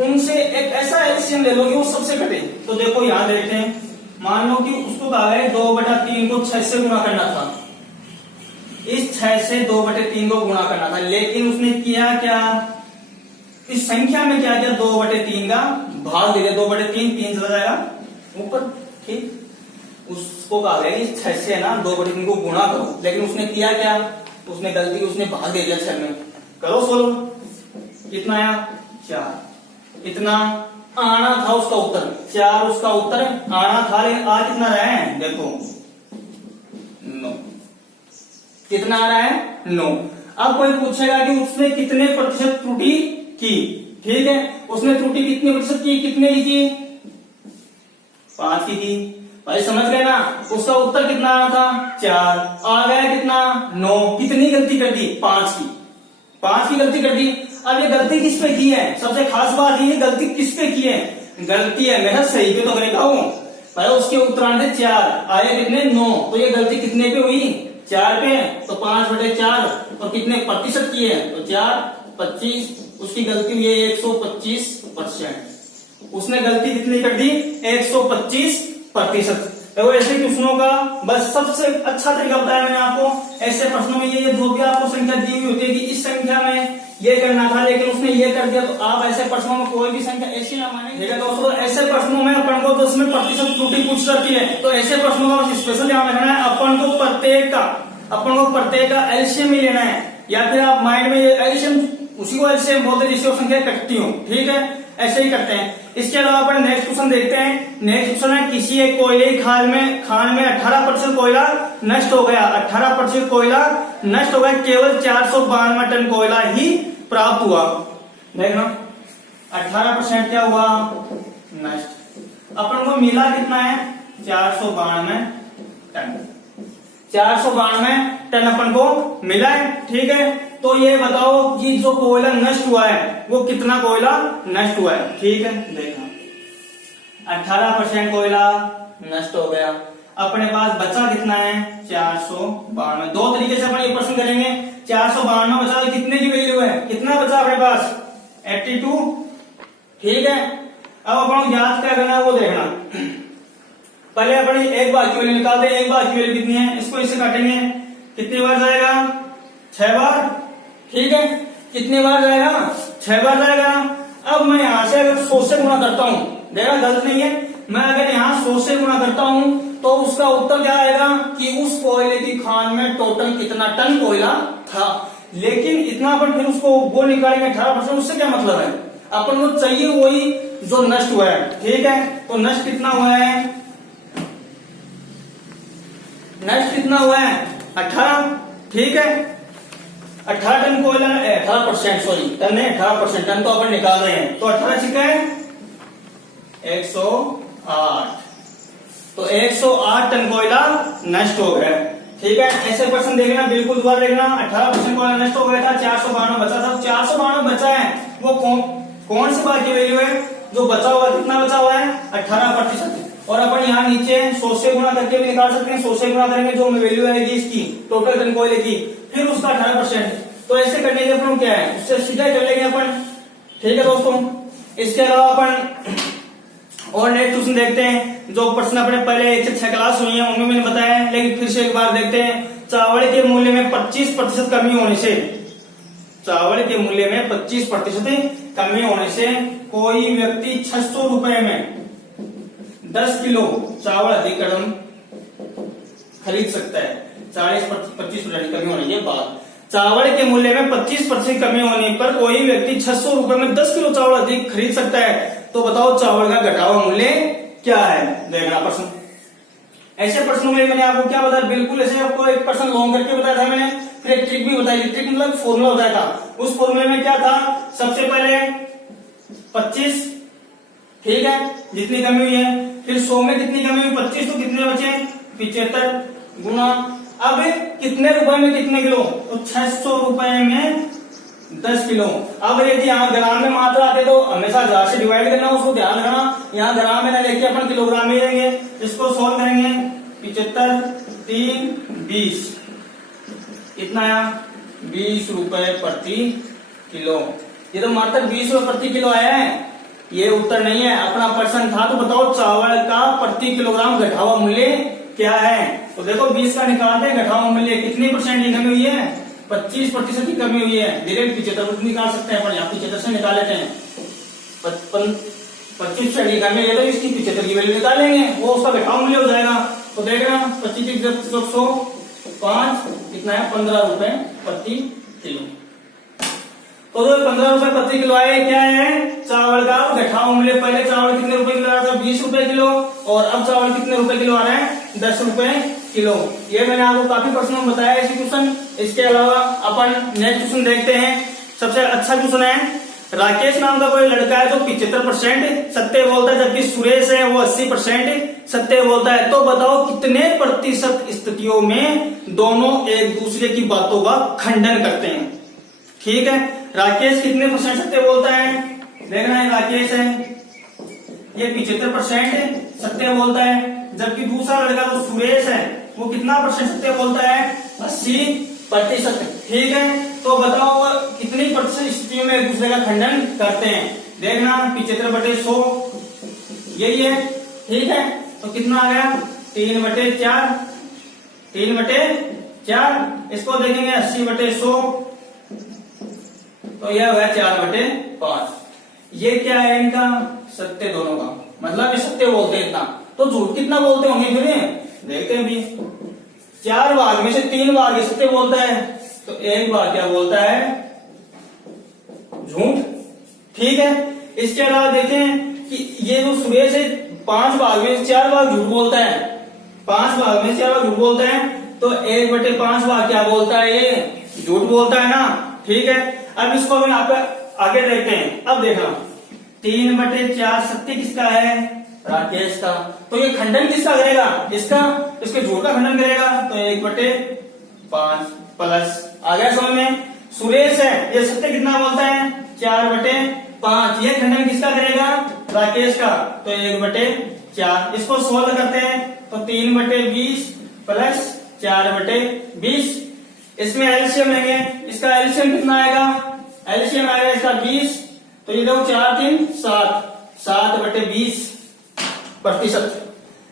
उनसे एक ऐसा एलसीएम ले लो कि वो सबसे घटे। तो देखो यहाँ देखते हैं, मान लो कि उसको कहा है 2/3 को 6 से गुणा करना था, इस 6 से 2/3 को गुणा करना था, लेकिन उसने किया क्या, इस संख्या में क्या किया, 2/3 का भाग दे दिया। 2/3 3 चला जाएगा ऊपर, ठीक। उसको कहा गया कि 6 से ना 2/3 को गुणा करो, लेकिन उसने किया क्या, उसने गलती, उसने भाग दे दिया 6 में। करो सोल्व, कितना आया 4। इतना आना था उसका उत्तर, 4 उसका उत्तर आना था, लेकिन आ कितना रहा है, देखो 9। कितना आ रहा है 9। अब कोई पूछेगा कि उसने कितने प्रतिशत त्रुटि की, ठीक है, उसने त्रुटि कितनी प्रतिशत की, कितने की, 5 की। भाई समझ गए ना, उसका उत्तर कितना आना था 4, आ गया कितना 9। कितनी गलती कर दी, 5 की गलती कर दी। अब ये गलती किस पे की है, सबसे खास बात ये गलती किस पे की है, गलती है मेरा सही पे तो करेगा हूं भाई। उसके उत्तरार्ध 4 आए कितने 9, तो ये गलती कितने पे हुई 4 पे, तो 5/4 और कितने प्रतिशत की है, तो 4 25, उसकी गलती हुई है 125%। उसने गलती कितनी कर दी 125%। तो ऐसे क्वेश्चनों का बस सबसे अच्छा तरीका बताया मैंने आपको। ऐसे प्रश्नों में ये जो भी आपको संख्या दी हुई होती है कि इस संख्या में ये करना था लेकिन उसने ये कर दिया, तो आप ऐसे प्रश्नों में कोई भी संख्या ऐसी ना माने। ठीक है दोस्तों, ऐसे प्रश्नों में अपन को 10% त्रुटि पूछ रखी है, तो ऐसे प्रश्नों का स्पेशल ध्यान रखना है। अपन को प्रत्येक का एलसीएम ही लेना है, या फिर आप माइंड में एलसीएम, उसी को एलसीएम बोलते हैं जिससे वो संख्या कटती हो। ठीक है, ऐसे ही करते हैं। इसके अलावा अपन नेक्स्ट क्वेश्चन देखते हैं। नेक्स्ट क्वेश्चन है, किसी एक कोयले की खान में 18% कोयला नष्ट हो गया। 18% कोयला नष्ट हो गया, केवल 492 टन कोयला ही प्राप्त हुआ। देखना 18% क्या हुआ, नष्ट। अपन को मिला कितना है, 492 टन। 492 टन अपन को मिला है, ठीक है। तो ये बताओ कि जो कोयला नष्ट हुआ है वो कितना कोयला नष्ट हुआ है, ठीक है। देखना 18% कोयला नष्ट हो गया, अपने पास बचा कितना है, 492। दो तरीके से अपन ये प्रश्न करेंगे। 492 बचा तो कितने की वैल्यू है, कितना बचा अपने पास, 82, ठीक है। अब अपन याद क्या करना है वो देखना। पहले अपन एक बार की वैल्यू निकालते हैं। एक बार की वैल्यू कितनी है, इसको इससे काटेंगे, कितनी बार जाएगा, 6 बार, ठीक है। कितनी बार जाएगा, 6 बार जाएगा। अब मैं यहां से अगर 100 से गुणा करता हूं, देखना गलत नहीं है, मैं अगर यहाँ 100 से गुणा करता हूं तो उसका उत्तर क्या आएगा कि उस कोयले की खान में टोटल कितना टन कोयला था। लेकिन इतना अपन फिर उसको वो निकालेंगे 18%, उससे क्या मतलब है, अपन को चाहिए वही जो नष्ट हुआ है, ठीक है। तो नष्ट कितना हुआ है, नष्ट कितना हुआ है, 18, ठीक है। 18 टन कोयला, 18%, सॉरी टन है, 18% टन तो अपन निकाल रहे हैं। तो 18 छिका है 108, तो 108 टन कोयला नष्ट हो गया, ठीक है। ऐसे प्रश्न देखना, बिल्कुल दोबारा देखना। 18% कोयला नष्ट हो गया था, 492 बचा था। 492 बचा है वो कौन सी बात की वैल्यू है, जो बचा हुआ, कितना बचा हुआ है, 18%। और अपन यहाँ नीचे 100 से गुणा करके भी निकाल सकते हैं। 100 से गुणा करेंगे जो वैल्यू आएगी इसकी टोटल टन कोयले की, फिर उसका 18%। तो ऐसे करने के अपन क्या है, उससे सीधा कर लेंगे अपन, ठीक है दोस्तों। इसके अलावा अपन और नेक्स्ट क्वेश्चन देखते हैं। जो प्रश्न अपने पहले 1 से 6 क्लास हुई है उनमें मैंने बताया है, लेकिन फिर से एक बार देखते हैं। चावल के मूल्य में 25% कमी होने से, चावल के मूल्य में 25% कमी होने से कोई व्यक्ति 600 रुपए में 10 किलो चावल अधिक खरीद सकता है। 40-25% कमी होने के बाद चावल के मूल्य में 25% कमी होने पर कोई व्यक्ति 600 रुपए में 10 किलो चावल अधिक खरीद सकता है। तो बताओ चावल का घटा हुआ मूल्य क्या है, देखना प्रश्न। ऐसे प्रश्नों में मैंने आपको क्या बताया, बिल्कुल ऐसे आपको एक प्रश्न लॉन्ग करके बताया था मैंने, फिर एक ट्रिक भी बताई। ट्रिक मतलब फॉर्मूला बताया था। उस फॉर्मूले में क्या था, सबसे पहले 25, ठीक है, जितनी कमी हुई है, फिर 100 में कितनी कमी हुई, 25, तो कितने बचे 75 गुना, अब कितने रुपए में कितने किलो, तो 600 रुपए में 10 किलो। अब यदि यहाँ ग्राम में मात्रा आते तो हमेशा 1000 से डिवाइड करना, उसको ध्यान रखना। यहाँ ग्राम में ना लेके अपन किलोग्राम में लेंगे। इसको सोल्व करेंगे, 75 3 20, कितना आया, 20 रुपए प्रति किलो। ये तो मात्र 20 रुपए प्रति किलो आया है, ये उत्तर नहीं है। अपना प्रश्न था तो बताओ चावल का प्रति किलोग्राम घटा हुआ मूल्य क्या है। तो देखो 20 का निकालते हैं, घटा हुआ मूल्य कितनी परसेंट की कमी हुई है, 25% की कमी हुई है। डायरेक्ट 75 निकाल सकते हैं अपन, यहाँ 75 से निकाल लेते हैं। 25% की कमी है तो इसकी 75 की वैल्यू निकालेंगे, वो उसका घटा हुआ मूल्य हो जाएगा। तो देखना 25/105 कितना है, 15 रुपए प्रति किलो। तो 15 रुपए प्रति किलो आए, क्या है, चावल का घटा हुआ मूल्य। पहले चावल कितने रुपए किलो आ रहा था, 20 रुपए किलो, और अब चावल कितने रुपए किलो आ रहे हैं, 10 रुपए किलो। ये मैंने आपको काफी प्रश्नों में बताया ऐसे क्वेश्चन। इसके अलावा अपन नेक्स्ट क्वेश्चन देखते हैं। सबसे अच्छा क्वेश्चन है, राकेश नाम का कोई लड़का है जो 75% सत्य बोलता है, जबकि सुरेश है वो 80% सत्य बोलता है। तो बताओ कितने प्रतिशत स्थितियों में दोनों एक दूसरे की बातों का खंडन करते हैं, ठीक है। राकेश कितने % सत्य बोलता है, देखना है, राकेश है ये 75% सत्य बोलता है, जबकि दूसरा लड़का जो सुरेश है वो कितना % सत्य बोलता है, 80%, ठीक है। तो बताओ कितनी प्रतिशत स्थितियों में एक दूसरे का खंडन करते हैं, देखना 75/100 यही है, ठीक है। तो कितना आ गया, 3/4, 3/4। इसको देखेंगे 80/100, तो यह हुआ 4/5। ये क्या है, इनका सत्य दोनों का, मतलब ये सत्य बोलते हैं इतना। तो झूठ कितना बोलते होंगे फिर, देखते हैं अभी। 4 भाग में से 3 भाग ये सत्य बोलता है, तो 1 भाग क्या बोलता है, झूठ, ठीक है। इसके अलावा देखें कि ये जो सुरेश है 5 भाग में 4 भाग झूठ बोलता है, 5 भाग में 4 भाग झूठ बोलता है, तो 1/5 भाग क्या बोलता है, ये झूठ बोलता है ना। ठीक है, अब इसको हम यहाँ पे आगे देखते हैं। अब देखना 3/4 सत्य किसका है, राकेश का। तो ये खंडन किसका करेगा, इसका, इसके झूठ का खंडन करेगा, तो 1/5 प्लस आ गया समझ में। सुरेश है, ये सत्य कितना बोलता है, 4/5, ये खंडन किसका करेगा, राकेश का, तो 1/4। इसको सोल्व करते हैं तो 3/20 प्लस 4/20। इसमें एलसीएम लेंगे, इसका एलसीएम कितना आएगा, एलसीएम आएगा इसका 20, तो ये देखो 4 3 7, 7/20%,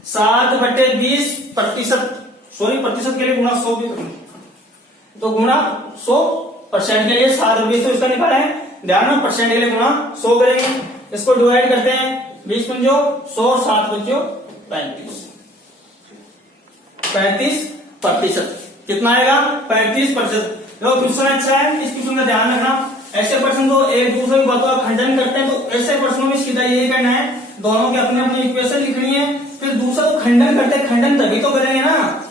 7/20%, सॉरी प्रतिशत के लिए गुणा 100 भी करना, तो गुणा 100% के लिए 7 रुपये तो इसका निकाला है, ध्यान में परसेंट के लिए गुणा 100 करेंगे। इसको डिवाइड करते हैं 20 पंजो 100, 7 पंजो 35%। कितना आएगा, 35%। देखो क्वेश्चन अच्छा है, इस क्वेश्चन का ध्यान रखना। ऐसे प्रश्न तो एक दूसरे की बातों का खंडन करते हैं, तो ऐसे प्रश्नों में सीधा यही करना है, दोनों की अपनी अपनी इक्वेशन लिखनी है, फिर दूसरा को खंडन करते हैं, खंडन तभी तो करेंगे ना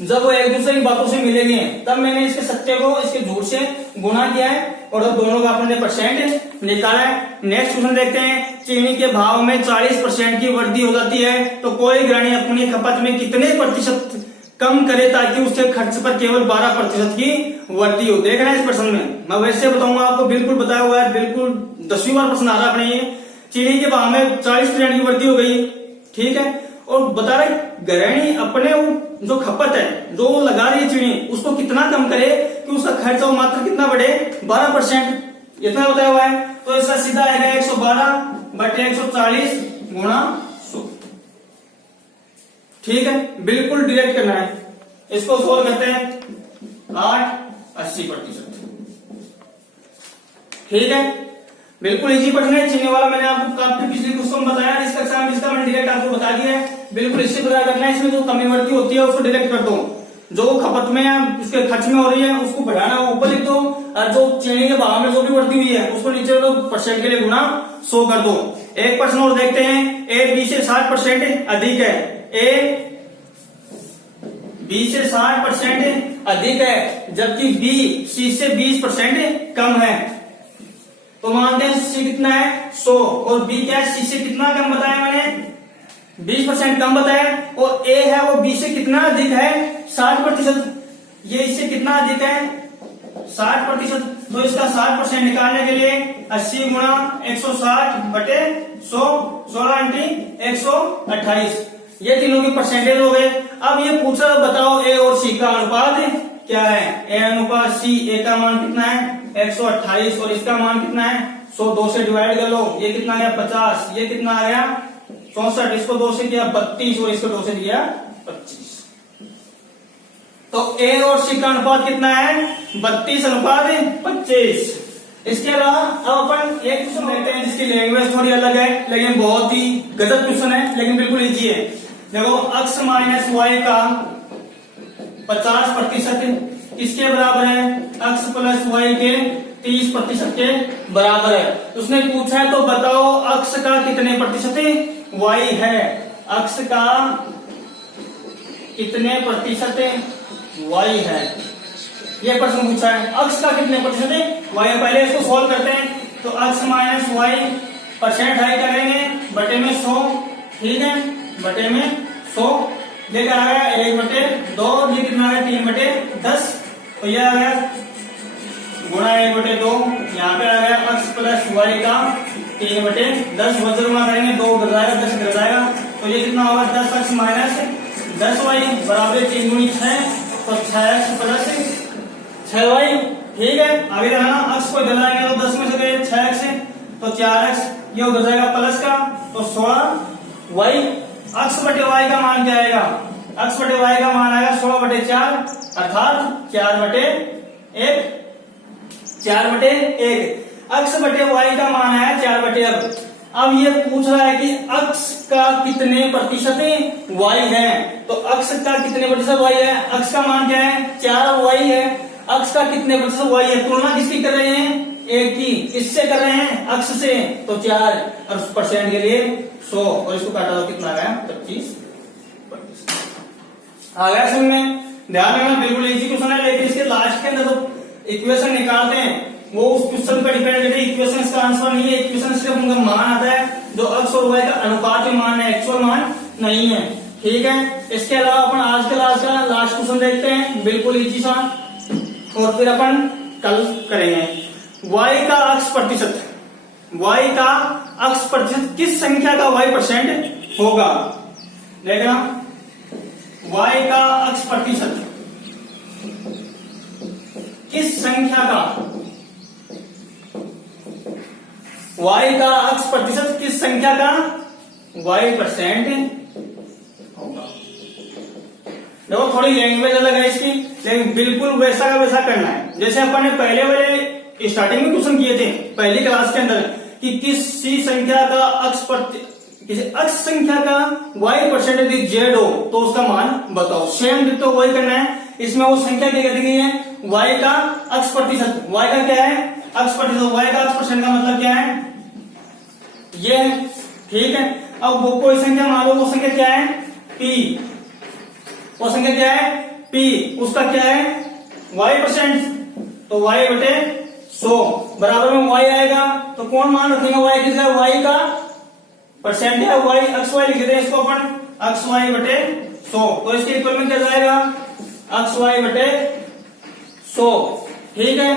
जब वो एक दूसरे की बातों से मिलेंगे। तब मैंने इसके सत्य को इसके झूठ से गुणा किया है और दोनों का अपने परसेंट निकाला है। नेक्स्ट क्वेश्चन देखते हैं, चीनी के भाव में 40% की वृद्धि हो जाती है, तो कोई गृहिणी अपनी खपत में कितने प्रतिशत कम करे ताकि उसके खर्च पर केवल 12% की वृद्धि हो। देखना है इस प्रश्न में, मैं वैसे बताऊंगा आपको, बिल्कुल बताया हुआ है, बिल्कुल 10वीं बार प्रश्न आ रहा है अपने। ये चीनी के भाव में 40% की वृद्धि हो गई, ठीक है, और बता रहे गृहिणी अपने जो खपत है, जो लगा रही है चीनी, उसको कितना कम करे कि उसका खर्चा मात्र कितना बढ़े, 12%, इतना बताया हुआ है। तो इसका सीधा आएगा 112/140 गुणा 100। ठीक है, बिल्कुल डायरेक्ट करना है। इसको सोल्व करते हैं 8/80%। ठीक है, बिल्कुल इजी प्रश्न है। चीनी वाला मैंने आपको काफी पिछले क्वेश्चन बताया, इस कक्षा में इसका मैंने डायरेक्ट आपको बता दिया है। बिल्कुल इससे पता करना है, इसमें जो कमी वृद्धि होती है उसको डायरेक्ट कर दो, जो खपत में है उसके खर्च में हो रही है उसको बढ़ाना ऊपर लिख दो, और जो चीनी के भाव में जो भी वृद्धि हुई है उसको नीचे दो, परसेंट के लिए गुणा 100 कर दो। एक प्रश्न और देखते हैं, ए बी से 60% अधिक है, ए बी से 60% अधिक है, जबकि बी सी से 20% कम है। तो मानते हैं सी कितना है 100, और बी क्या है, सी से कितना कम बताया मैंने, 20% कम बताया, और ए है वो बी से कितना अधिक है, 60%। ये इससे कितना अधिक है, 60%। तो इसका 60% निकालने के लिए 80 गुणा 160/100, 16 × 128, ये तीनों की परसेंटेज हो गए। अब ये पूछा बताओ ए और सी का अनुपात क्या है, ए अनुपात सी, ए का मान कितना है 128 और इसका मान कितना है 100, 2 से डिवाइड कर लो, ये कितना आया 50, ये कितना आया 64, इसको 2 से किया 32 और इसको 2 से किया 25। तो ए और सी का अनुपात कितना है 32/25। इसके अलावा अब अपन एक क्वेश्चन देखते हैं जिसकी लैंग्वेज थोड़ी अलग है, लेकिन बहुत ही गजब क्वेश्चन है, लेकिन बिल्कुल इजी है। देखो x माइनस वाई का 50% किसके बराबर है, x प्लस वाई के 30% के बराबर है। उसने पूछा है तो बताओ x का कितने प्रतिशत y है, x का कितने प्रतिशत y है, ये प्रश्न पूछा है। x का कितने प्रतिशत y है, पहले इसको सोल्व करते हैं। तो x माइनस वाई परसेंट है क्या करेंगे, बटे में 100, ठीक है, बटे में 100 लेकर आ गया 1/2, ये कितना आ गया 3/10, तो ये आ गया गुणा 1/2, यहाँ पे आ गया x प्लस वाई का 3/10, वजन गुणा करेंगे 2 गिर जाएगा 10 गिर जाएगा, तो ये कितना होगा 10x माइनस 10y बराबर 3 गुणी 6, तो 6x प्लस 6y। ठीक है, आगे जाना, x को इधर लाएंगे तो 10 में से गए 6x, तो 4x, ये उधर जाएगा प्लस का, तो 16y। x बटे y का मान क्या आएगा, x बटे y का मान आएगा 16/4 अर्थात 4/1, 4/1। x बटे y का मान आया 4/। अब ये पूछ रहा है कि x का कितने प्रतिशत y है, तो x का कितने प्रतिशत y है, x का मान क्या है 4 y है, x का कितने प्रतिशत y है, तुलना किसकी कर रहे हैं एक की किससे कर रहे हैं, अक्ष से, तो 4 और परसेंट के लिए 100 और इसको काटा तो कितना आ गया 25%। आ गया समझ में? ध्यान रखना बिल्कुल इजी क्वेश्चन है, लेकिन इसके लास्ट के अंदर तो इक्वेशन निकालते हैं वो उस क्वेश्चन पर डिपेंड करती है। इक्वेशन का आंसर नहीं है, इक्वेशन सिर्फ उनका मान आता है जो अक्ष और वाई का अनुपात में मान है, एक्चुअल मान नहीं है। ठीक है, इसके अलावा अपन आज के लास्ट क्वेश्चन देखते हैं, बिल्कुल इजी सा, और फिर अपन कल करेंगे। y का अक्ष प्रतिशत, y का अक्ष प्रतिशत किस संख्या का y परसेंट होगा? देखना, y का अक्ष प्रतिशत किस संख्या का, y का अक्ष प्रतिशत किस संख्या का y परसेंट होगा? देखो थोड़ी लैंग्वेज अलग है इसकी, लेकिन बिल्कुल वैसा का वैसा करना है जैसे अपन ने पहले वाले स्टार्टिंग में क्वेश्चन किए थे पहली क्लास के अंदर कि किसी संख्या का किसी अक्ष संख्या का y परसेंट यदि z हो तो उसका मान बताओ। सेम तो वही करना है, इसमें वो संख्या क्या कहती गई है, y का अक्ष प्रतिशत, y का क्या है अक्ष प्रतिशत, y का अक्ष परसेंट का मतलब क्या है ये है। ठीक है, अब वो कोई संख्या मान लो, वो संख्या क्या है p, वो संख्या क्या है p, उसका क्या है y परसेंट, तो y बटे 100 बराबर में y आएगा, तो कौन मान रखेंगे y किसका, y का परसेंट है, y अक्ष y लिख देते हैं इसको अपन, अक्ष y बटे 100, तो इसके इक्वल में क्या जाएगा अक्ष y बटे 100। ठीक है,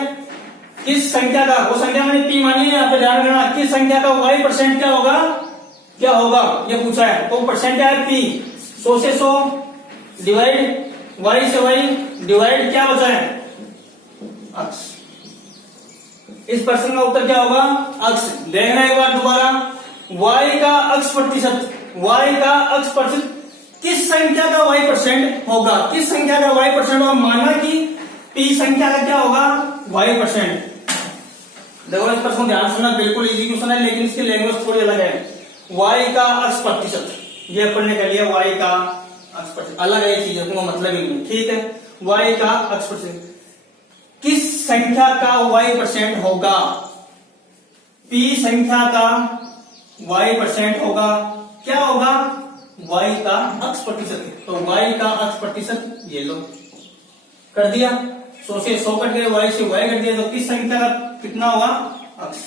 किस संख्या का, वो संख्या मैंने p मानी है, यहाँ पे ध्यान रखना, किस संख्या का y परसेंट क्या होगा ये पूछा है, तो परसेंट क्या है p, 100 से 100 डिवाइड y से y डिवाइड क्या बचा है अक्ष, इस प्रश्न का उत्तर क्या होगा अक्ष। देखना एक बार दोबारा, y का अक्ष प्रतिशत, y का अक्ष प्रतिशत किस संख्या का y परसेंट होगा, किस संख्या का y परसेंट होगा, माना कि p संख्या का क्या होगा y परसेंट। देखो इस प्रश्न ध्यान सुनना, बिल्कुल इजी क्वेश्चन है लेकिन इसकी लैंग्वेज थोड़ी अलग है। y का अक्ष प्रतिशत, ये अपन ने कर लिया y का अक्ष प्रतिशत, अलग है चीज, मतलब ही नहीं। ठीक है, y का अक्ष प्रतिशत किस संख्या का y परसेंट होगा, p संख्या का y परसेंट होगा, क्या होगा y का अक्ष प्रतिशत, तो y का अक्ष प्रतिशत ये लो कर दिया, 100 से 100 कट गए, y से y कट दिया, तो किस संख्या का कितना होगा अक्ष,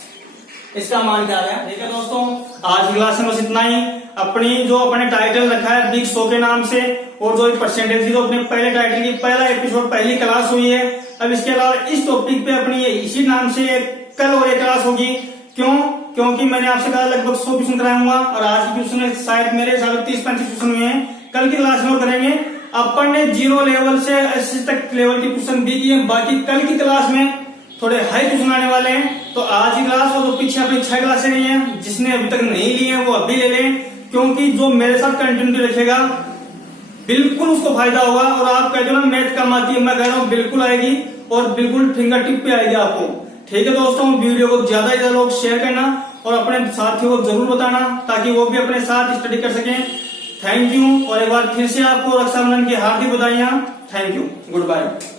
इसका मान क्या आया। ठीक है दोस्तों, आज की क्लास में बस इतना ही। अपनी जो अपने टाइटल रखा है बिग 100 के नाम से, और जो परसेंटेज थी तो अपने पहले टाइटल की पहला एपिसोड पहली क्लास हुई है। अब इसके अलावा इस टॉपिक पे अपनी इसी नाम से कल और एक क्लास होगी, क्योंकि मैंने आपसे कहा लगभग 100 क्वेश्चन कराऊंगा और आज की क्वेश्चन शायद मेरे हिसाब से 30-35 क्वेश्चन हुए हैं। कल की क्लास में और करेंगे। अपन ने 0 लेवल से 80 तक लेवल के क्वेश्चन भी किए, बाकी कल की क्लास में थोड़े हाई क्वेश्चन आने वाले हैं। तो आज की क्लास और जो पीछे अपनी 6 क्लासें गई हैं, जिसने अभी तक नहीं ली है वो अभी ले लें, क्योंकि जो मेरे साथ कंटिन्यूटी रखेगा बिल्कुल उसको फायदा होगा। और आप कहते हो ना मैथ कम आती है, मैं कह रहा हूँ बिल्कुल आएगी और बिल्कुल फिंगर टिप पे आएगी आपको। ठीक है दोस्तों, वीडियो को ज्यादा से ज्यादा लोग शेयर करना और अपने साथियों को जरूर बताना ताकि वो भी अपने साथ स्टडी कर सकें। थैंक यू, और एक बार फिर से आपको रक्षाबंधन की हार्दिक बधाइयां। Thank you, good bye.